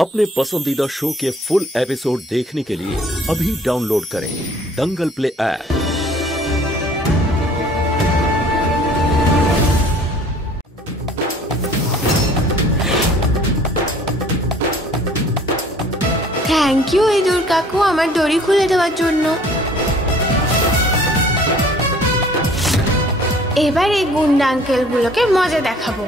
अपने पसंदीदा शो के फुल एपिसोड देखने के लिए अभी डाउनलोड करें दंगल प्ले ऐप। थैंक यू इदुर काकू আমার দড়ি খুলে দেওয়ার জন্য। এবার এই গুন্ডা আঙ্কেলগুলোকে মজা দেখাবো।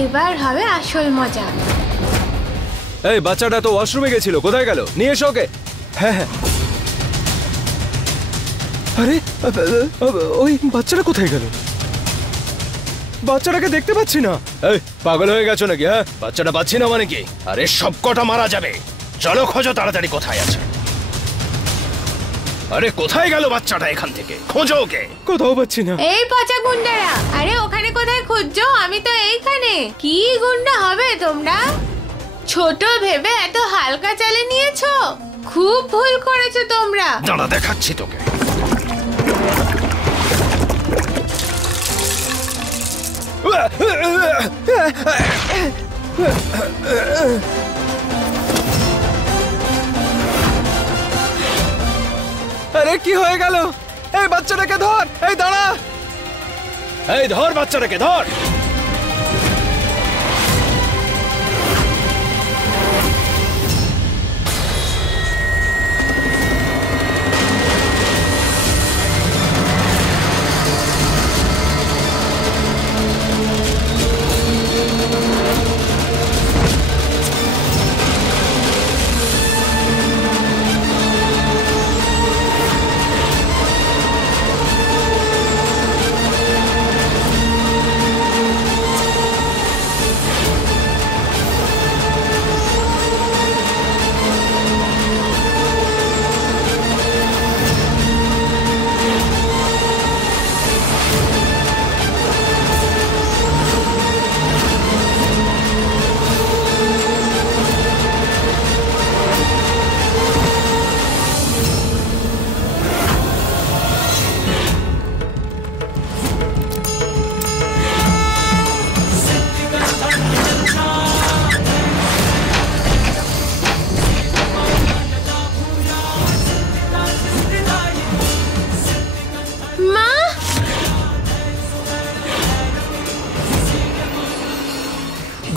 এবার হবে আসল মজা। এই বাচ্চাটা তো ওয়াশরুমে গেছিল, কোথায় গেল? নিয়ে এসো ওকে। হ্যাঁ হ্যাঁ। আরে ওই বাচ্চাটা কোথায় গেল? বাচ্চাটাকে দেখতে পাচ্ছি না। এই পাগল হয়ে গেছো নাকি? হ্যাঁ, বাচ্চাটা পাচ্ছি না মানে কি? আরে সব কটা মারা যাবে, চলো খোঁজো তাড়াতাড়ি কোথায় আছে। আরে কোথায় গেল বাচ্চাটা? এখান থেকে খোঁজো ওকে। কোথাও পাচ্ছি না। এই পচা গুন্ডারা, আরে ওখানে কোথায় খুঁজছো? আমি তো এইখানে। কি গুন্ডা হবে তোমরা? ছোট ভেবে এত হালকা চালে নিয়েছো, খুব ভুল করেছো তোমরা। দাঁড়া দেখাচ্ছি তোকে। আরে কি হয়ে গেল? এই বাচ্চাটাকে ধর। এই দাঁড়া, এই ধর বাচ্চাটাকে ধর।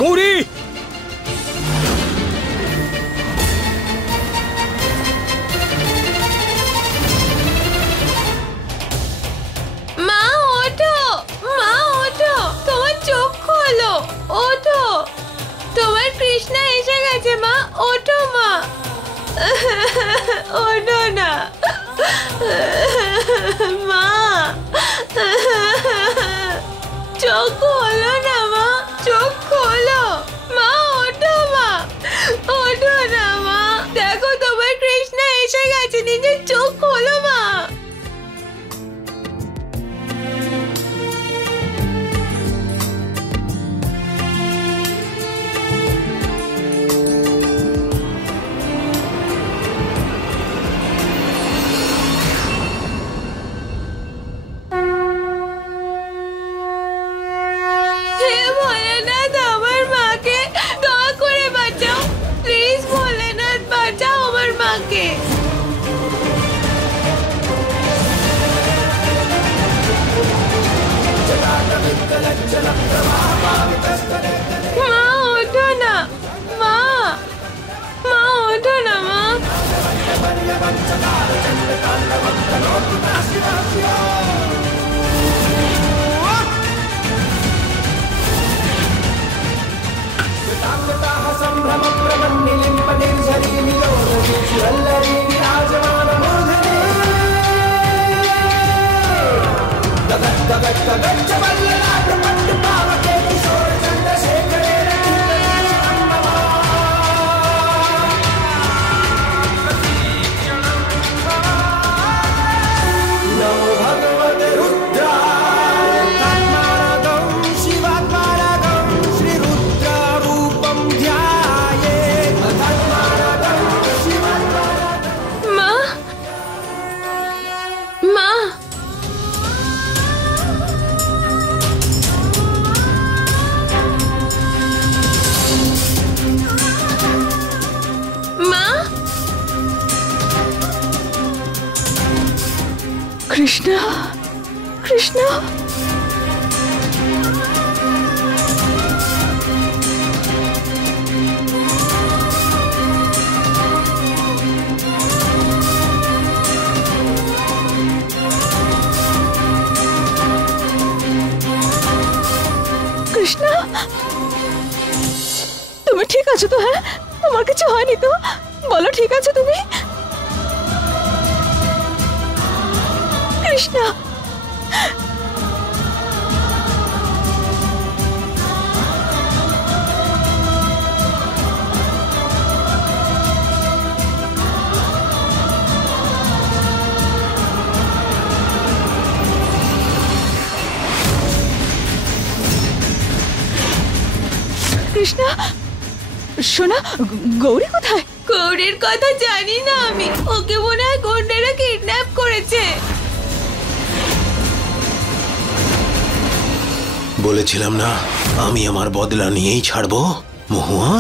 গৌরী, মা ওঠো, মা ওঠো, তোমার চোখ খোলো, ওঠো, তোমার কৃষ্ণা এসে গেছে। মা ওঠো, মা ওঠো না মা, চোখ খোলো না মা, চোখ খোলো মা, ওঠো মা, ওঠো না মা, দেখো তোমার কৃষ্ণা এসে গেছে, নিজের চোখ খোলো মা। মা ওঠো না, মা, মা ওঠো না মা। गगन गगन चमल्ला ब्रह्मांड पावके किशोर चंद्रशेखरे কৃষ্ণা, কৃষ্ণা, কৃষ্ণা, তুমি ঠিক আছো তো? হ্যাঁ, তোমার কিছু হয়নি তো? বলো ঠিক আছো তুমি? কৃষ্ণা, কৃষ্ণা, শোনা, গৌরী কোথায়? গৌরীর কথা জানি না আমি। ওকে মনে হয় গুন্ডারা কিডন্যাপ করেছে। বলেছিলাম না আমি আমার বদলা নিয়েই ছাড়বো মহুয়া।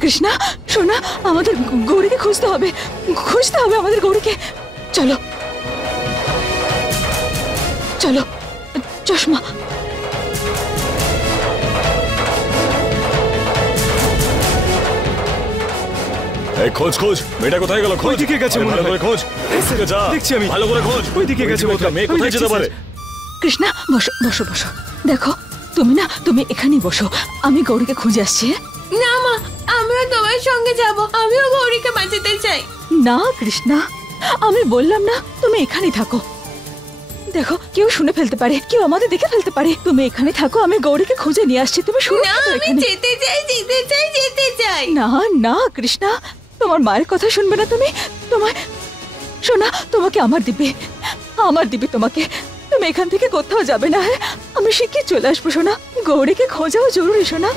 কৃষ্ণা, শোনা, আমাদের গৌরীকে খুঁজতে হবে, খুঁজতে হবে আমাদের গৌরীকে। চলো চলো, চশমা। এই খোঁজ খোঁজ, মেয়েটা কোথায় গেল? খোঁজ। ওইদিকে গেছে মনে ভালো হয়। করে খোঁজ। যা, দেখছি আমি। ভালো করে খোঁজ। ওইদিকে গেছে ওইদিকে বোধহয়। মেয়ে আমি কোথায় দেখছি যেতে পারে? কৃষ্ণা, বসো বসো বসো। দেখো, তুমি এখানেই বসো, আমি গৌরীকে খুঁজে আসছি। না মা, আমিও তোমার সঙ্গে যাব, আমিও গৌরীকে বাঁচাতে চাই। না কৃষ্ণা, আমি বললাম না তুমি এখানেই থাকো। দেখো, কেউ শুনে ফেলতে পারে, কেউ আমাদের দেখে ফেলতে পারে। তুমি এখানে থাকো, আমি গৌরীকে খুঁজে নিয়ে আসছি। তুমি শুনে যেতে চাই, যেতে চাই, যেতে চাই। না না কৃষ্ণা, তোমার মায়ের কথা শুনবে না তুমি? শোনা, তোমাকে আমার দিবে, তোমাকে। তুমি এখান থেকে কোথাও যাবে না। হ্যাঁ, আমি শিগগির চলে আসবো। শোনা, গৌরীকে খোঁজাও জরুরি। শোনা,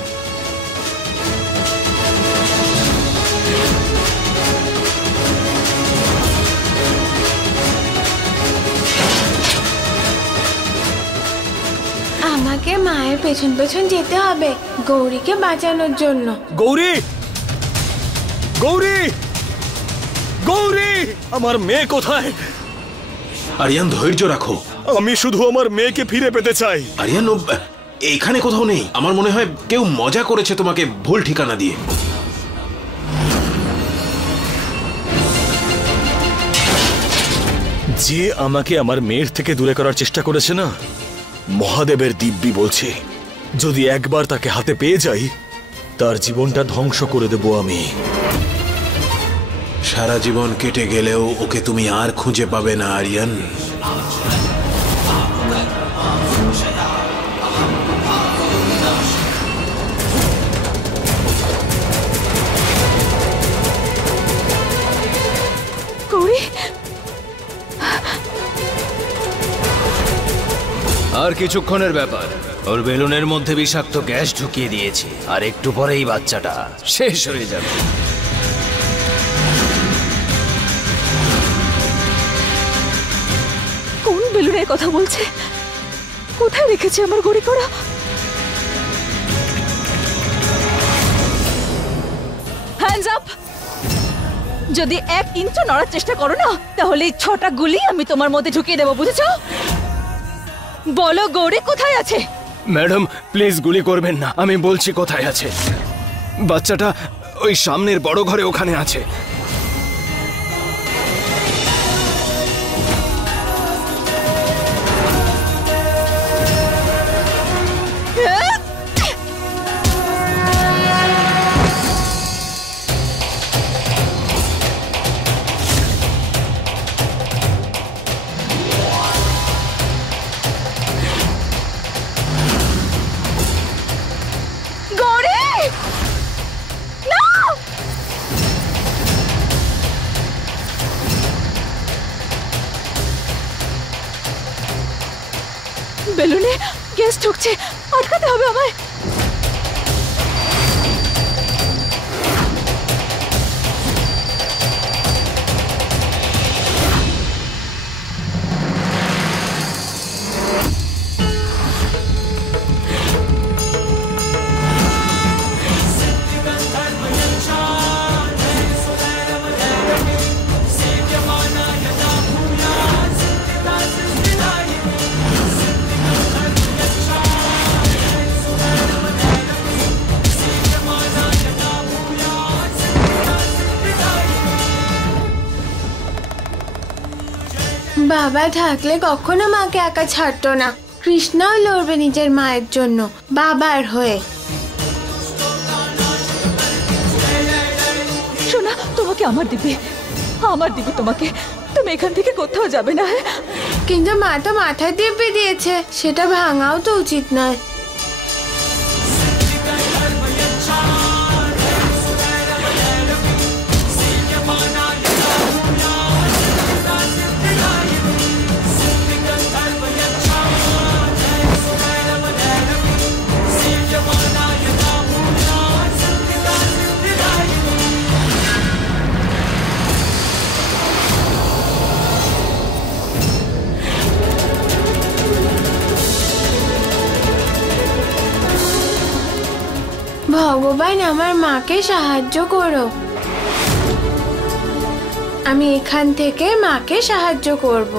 আমাকে মায়ের পেছন পেছন যেতে হবে গৌরীকে বাঁচানোর জন্য। গৌরী, গৌরী, গৌরী, আমার মেয়ে কোথায়? আরিয়ান ধৈর্য রাখো। আমি শুধু আমার মেয়েকে ফিরে পেতে চাই। আরিয়ান ও এখানে কোথাও নেই। আমার মনে হয় কেউ মজা করেছে তোমাকে ভুল ঠিকানা দিয়ে। যে আমাকে আমার মেয়ের থেকে দূরে করার চেষ্টা করেছে না, মহাদেবের দিব্যি বলছে, যদি একবার তাকে হাতে পেয়ে যাই, তার জীবনটা ধ্বংস করে দেব আমি। সারা জীবন কেটে গেলেও ওকে তুমি আর খুঁজে পাবে না আরিয়ান। গৌরী, আর কিছুক্ষণের ব্যাপার। ওর বেলুনের মধ্যে বিষাক্ত গ্যাস ঢুকিয়ে দিয়েছি, আর একটু পরেই বাচ্চাটা শেষ হয়ে যাবে। কোন বেলুনের কথা বলছে? কোথায় রেখেছে আমার গৌরী করা? Hands up! যদি 1 ইঞ্চ নড়ার চেষ্টা করো না, তাহলে 6টা গুলি আমি তোমার মধ্যে ঢুকিয়ে দেবো, বুঝেছো? বলো গৌরী কোথায় আছে? ম্যাডাম প্লিজ গুলি করবেন না, আমি বলছি কোথায় আছে। বাচ্চাটা ওই সামনের বড় ঘরে ওখানে আছে। বেলুনে গ্যাস ঢুকছে, আটকাতে হবে আমায়। বাবা থাকলে কখনো মাকে একা ছাড়তো না। কৃষ্ণাও লড়বে নিজের মায়ের জন্য, বাবার হয়ে। শোনা, তোমাকে আমার দিবে তোমাকে। তুমি এখান থেকে কোথাও যাবে না। কিন্তু মা তো মাথায় দিব্যি দিয়েছে, সেটা ভাঙাও তো উচিত নয়। ভগবান আমার মাকে সাহায্য করো। আমি এখান থেকে মাকে সাহায্য করব।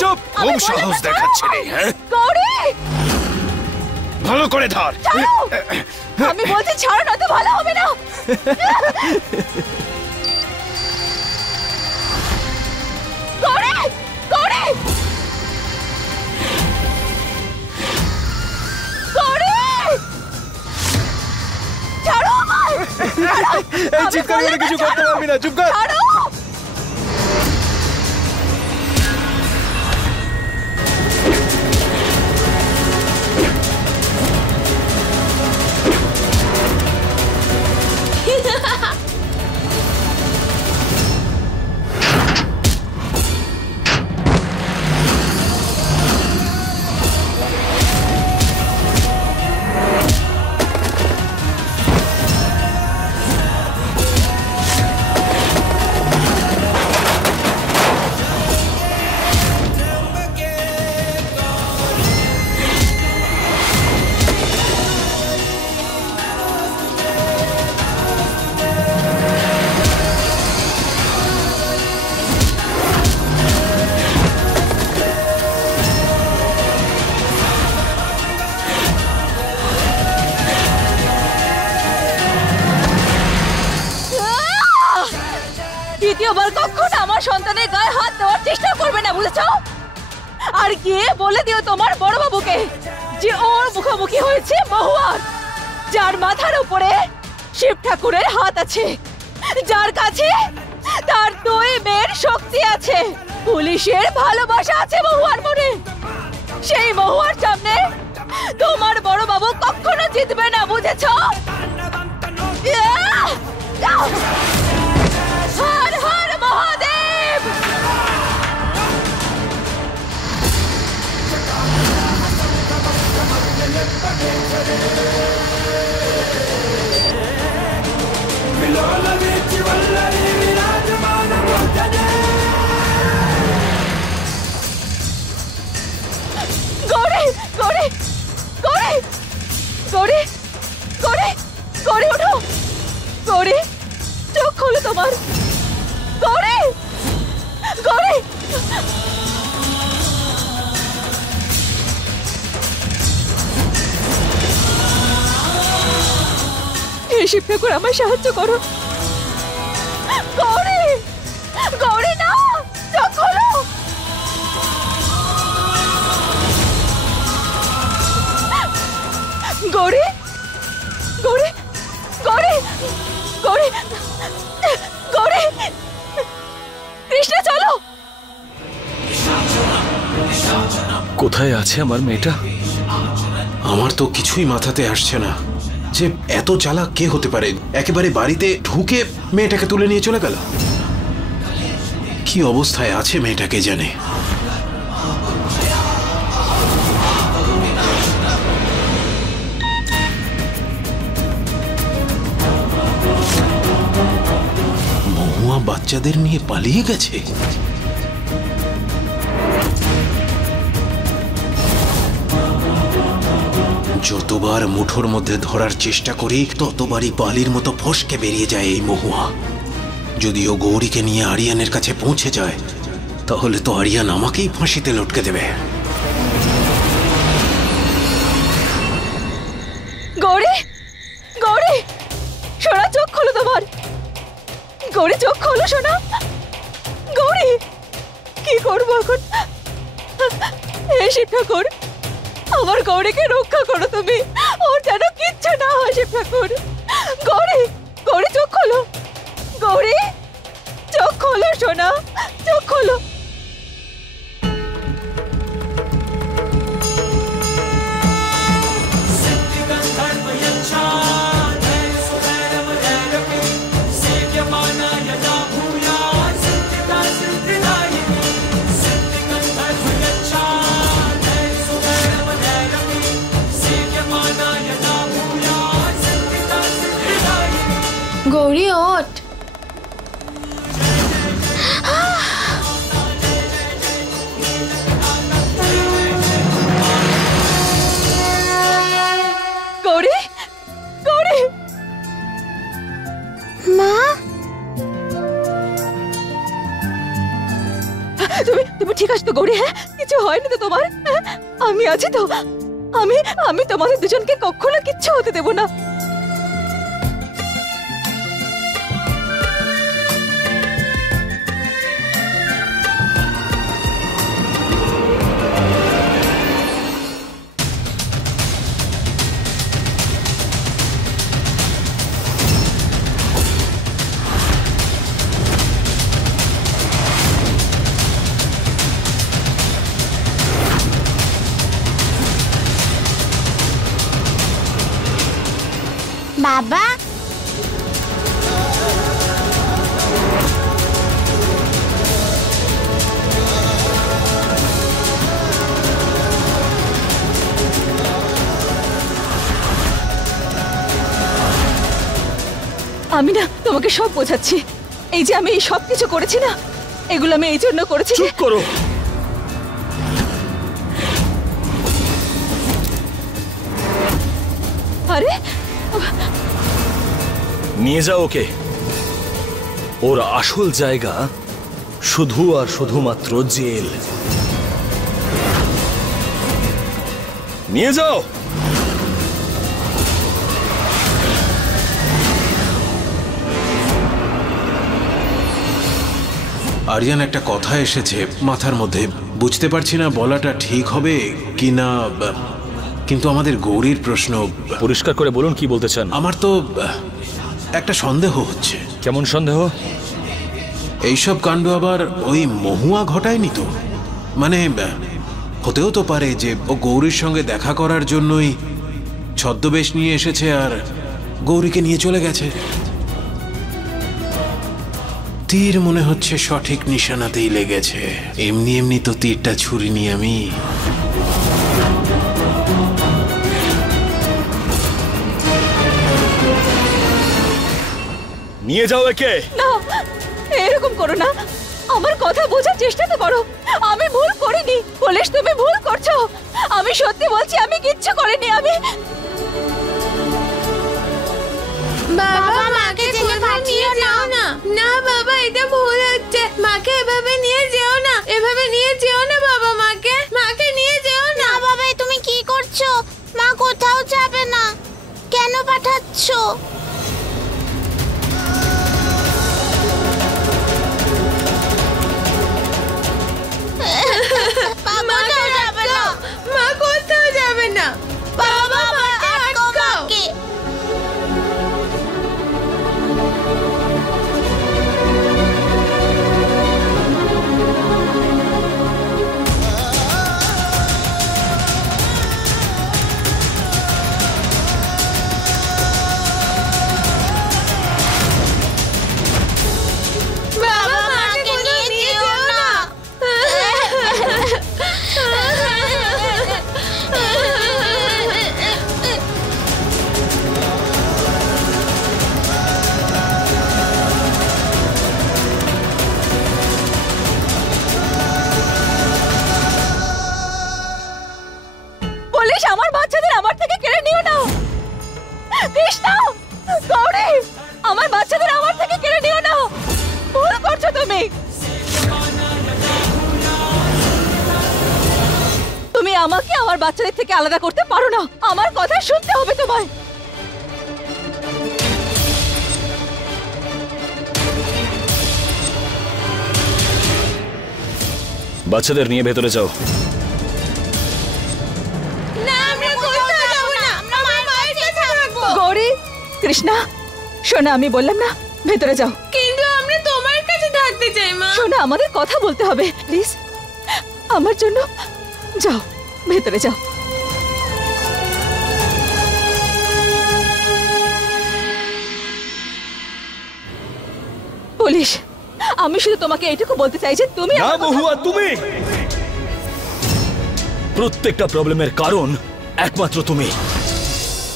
চুপ! খুব সাহস দেখাচ্ছিলি, হ্যাঁ? গৌরী, ভালো করে ধর। আমি বলছি ছাড়ো, না তো ভালো হবে না। গৌরী, গৌরী, গৌরী, ছাড়ো আমায়। এই চিৎকার করে কিছু করতে পারবি না, চুপ কর। ছাড়ো। দ্বিতীয়বার কখনো আমার সন্তানের গায়ে হাত দেওয়ার চেষ্টা করবে না, বুঝেছো? আর গিয়ে বলে দিও তোমার বড় বাবুকে যে ওর মুখোমুখি হয়েছে মহুয়ার, যার মাথার উপরে শিব ঠাকুরের হাত আছে, যার কাছে তার 2 মেয়ের শক্তি আছে, পুলিশের ভালোবাসা আছে মহুয়ার মনে। সেই মহুয়ার সামনে তোমার বড় বাবু কখনো জিতবে না, বুঝেছো? হর হর মহাদেব! গৌরী, গৌরী, গৌরী, গৌরী, গৌরী, গৌরী, ওঠো। গৌরী, চোখ খোলো তোমার। গৌরী, গৌরী, হে শিব ঠাকুর, আমায় সাহায্য করো। গৌরী, গৌরী, না, চোখ খোলো। গৌরী, গৌরী, গৌরী, গৌরী, গৌরী, কৃষ্ণ, চলো। কোথায় আছে আমার মেয়েটা? আমার তো কিছুই মাথাতে আসছে না যে এত চালাক কে হতে পারে। একেবারে বাড়িতে ঢুকে মেয়েটাকে তুলে নিয়ে চলে গেল। কি অবস্থায় আছে মেয়েটাকে জানে। মহুয়া বাচ্চাদের নিয়ে পালিয়ে গেছে। যতবার মুঠোর মধ্যে ধরার চেষ্টা করি ততবারই বালির মতো ফসকে বেরিয়ে যায় এই মহুয়া। যদিও গৌরীকে নিয়ে আরিয়ানের কাছে পৌঁছে যায় তাহলে তো আরিয়ান আমাকেই ফাঁসিতে লটকে দেবে। খোলো তোমার। গৌরী চোখ খোলো সোনা। গৌরী কি করবো এখন? হে শিব ঠাকুর, আমার গৌরীকে রক্ষা করো তুমি, ওর যেন কিচ্ছু না হয় শিব ঠাকুর। গৌরী, গৌরী চোখ খোলো। গৌরী চোখ খোলো সোনা, চোখ খোলো। গৌরী ওঠ। গৌরী, গৌরী। মা, তুমি ঠিক আছো তো গৌরী? হ্যাঁ, কিছু হয়নি তো তোমার? হ্যাঁ, আমি আছি তো। আমি তোমাদের দুজনকে কখনো কিচ্ছু হতে দেব না। বাবা, আমি না তোমাকে সব বোঝাচ্ছি। এই যে আমি এই সব কিছু করেছি না, এগুলো আমি এই জন্য করেছি। চুপ করো। আরে নিয়ে যাও ওকে। ওর আসল জায়গা শুধু আর শুধুমাত্র জেল। নিয়ে যাও। আরিয়ান, একটা কথা এসেছে মাথার মধ্যে, বুঝতে পারছি না বলাটা ঠিক হবে কি না, কিন্তু আমাদের গৌরীর প্রশ্ন। পরিষ্কার করে বলুন কি বলতে চান। আমার তো একটা সন্দেহ হচ্ছে। কেমন সন্দেহ? এইসব কাণ্ড আবার ওই মহুয়া ঘটায়নি তো? মানে হতেও তো পারে যে ও গৌরীর সঙ্গে দেখা করার জন্যই ছদ্মবেশ নিয়ে এসেছে আর গৌরীকে নিয়ে চলে গেছে। তীর মনে হচ্ছে সঠিক নিশানাতেই লেগেছে। এমনি এমনি তো তীরটা ছুরিনি আমি। নিয়ে যাও একে। না, এরকম করো না। আমার কথা বোঝার চেষ্টা তো করো। আমি ভুল করিনি। পুলিশ, তুমি ভুল করছো। আমি সত্যি বলছি, আমি কিচ্ছু করিনি। আমি বাবা, মাকে জেলে পাঠিয়ে দাও না। না বাবা, এটা ভুল হচ্ছে। মাকে এভাবে নিয়ে যেও না, এভাবে নিয়ে যেও না বাবা। মাকে নিয়ে যেও না। বাবা, তুমি কি করছো? মা কোথাও যাবে না। কেন পাঠাচ্ছো? মা কোথাও যাবে না। বাবা, মাকে আটকাও। বাবা, মাকে নিয়ে যেও না। পুলিশ, আমার বাচ্চাদের আমার থেকে কেড়ে নিও না। কৃষ্ণ, গৌরী, আমার বাচ্চাদের আমার থেকে কেড়ে নিও না। ভুল করছো তুমি। তুমি আমাকে আমার বাচ্চাদের থেকে আলাদা করতে পারো না। আমার কথা শুনতে হবে তোমায়। বাচ্চাদের নিয়ে ভেতরে যাও। না আমরা কোথাও যাব না, আমরা মায়ের কাছে থাকবো। গৌরী, কৃষ্ণা, শোনা, আমি বললাম না ভেতরে যাও। কিন্তু আমরা তোমার কাছে থাকতে চাই মা। শোনা, আমাদের কথা বলতে হবে, প্লিজ আমার জন্য যাও, ভেতরে যাও। পুলিশ, আমি শুধু তোমাকে এইটুকু বলতে চাই যে তুমি না মহুয়া, তুমি প্রত্যেকটা প্রবলেমের কারণ একমাত্র তুমি।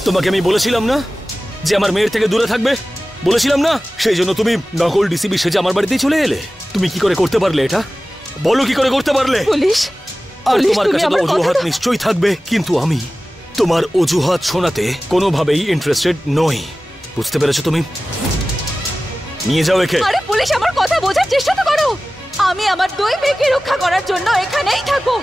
তোমাকে আমি বলেছিলাম না যে আমার মেয়ের থেকে দূরে থাকবে, বলেছিলাম না? সেই জন্য তুমি নকল ডিসিবি সেজে আমার বাড়িতেই চলে এলে। তুমি কি করে করতে পারলে এটা? বলো কি করে করতে পারলে? পুলিশ, আর পুলিশ, তোমার তুমি কাছে তো আমার অজুহাত কথাটা- নিশ্চয়ই থাকবে, কিন্তু আমি তোমার অজুহাত শোনাতে কোনোভাবেই ইন্টারেস্টেড নই। বুঝতে পেরেছো তুমি? নিয়ে যাও একে। আরে পুলিশ, আমার কথা বোঝার চেষ্টা তো করো। আমি আমার দুই মেয়েকে রক্ষা করার জন্য এখানেই থাকবো।